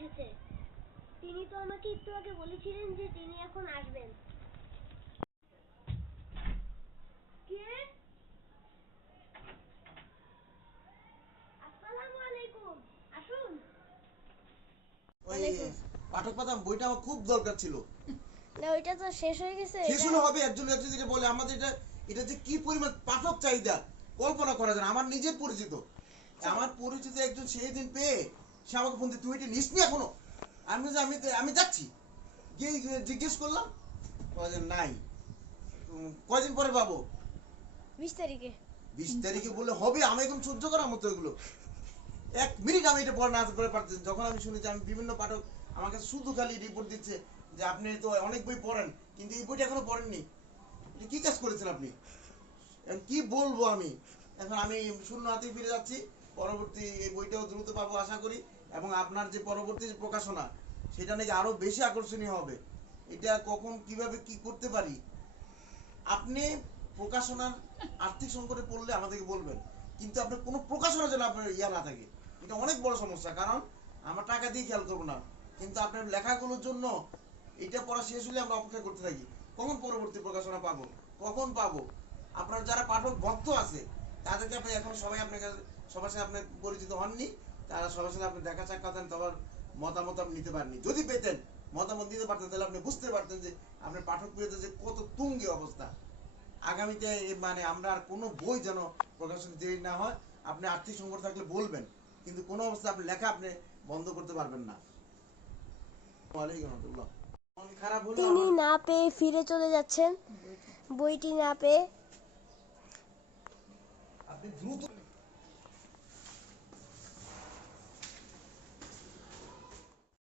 এসেছে। তিনি তো আমাকে একটু আগে বলেছিলেন যে তিনি এখন আসবেন। কে? আসসালামু আলাইকুম। আসুন। ওই পাঠক পাতাম বইটা আমার খুব দরকার ছিল। না, ওইটা তো শেষ হয়ে গেছে। শেষ হলে হবে, একজন একজন যেটা বলে আমাদের এটা যে কি পরিমাণ পাঠক চাহিদা কল্পনা করা যায় না। আমার নিজের পরিচিত একজন সেই দিন পেয়ে সে আমাকে ফোন দিয়ে, তুই এটা নিস নি এখনো? আমি যে আমি যাচ্ছি গিয়ে জিজ্ঞেস করলাম, নাই। কয়দিন পরে পাবো? 20 তারিখে। 20 তারিখে বলে হবে? আমি এখন সহ্য করার মতো এগুলো 1 মিনিট আমি এটা পড়া না পড়ে পারতেছি। যখন আমি শুনেছি, আমি বিভিন্ন পাঠক আমার কাছে শুধু খালি রিপোর্ট দিচ্ছে যে আপনি তো অনেক বই পড়েন কিন্তু এই বইটা এখনো পড়েননি। এটা কি কাজ করেছেন আপনি? এখন কি বলবো আমি? এখন আমি শূন্য হাতে ফিরে যাচ্ছি। পরবর্তী এই বইটাও দ্রুত পাবো আশা করি, এবং আপনার যে পরবর্তী যে প্রকাশনা সেটা নাকি আরো বেশি আকর্ষণীয় হবে। এটা কখন কিভাবে কি করতে পারি, আপনি প্রকাশনার আর্থিক সংকটে পড়লে আমাদেরকে বলবেন, কিন্তু আপনার কোনো প্রকাশনা যেন আপনার ইয়া না থাকে। এটা অনেক বড় সমস্যা, কারণ আমরা টাকা দিয়ে খেয়াল করবো না, কিন্তু আপনার লেখাগুলোর জন্য এটা পড়া শেষ হলে আমরা অপেক্ষা করতে থাকি কখন পরবর্তী প্রকাশনা পাবো, কখন পাবো। আপনার যারা পাঠক ভক্ত আছে তাদেরকে আপনি এখন সবাই আপনার কাছে, সবার সাথে আপনি পরিচিত হননি, তারা সবার সাথে আপনি দেখা সাক্ষাৎ দেন, তোমার মতামত আপনি নিতে পারেননি। যদি পেতেন, মতামত দিতে পারতেন, তাহলে আপনি বুঝতে পারতেন যে আপনার পাঠক প্রিয়তা যে কত তুঙ্গে অবস্থা। আগামীতে মানে আমরা আর কোনো বই যেন প্রকাশন দেরি না হয়। আপনি আর্থিক সংকট থাকলে বলবেন, কিন্তু কোনো অবস্থায় আপনি লেখা আপনি বন্ধ করতে পারবেন না। খারাপ হলো তিনি না পেয়ে ফিরে চলে যাচ্ছেন বইটি না পেয়ে। আপনি দ্রুত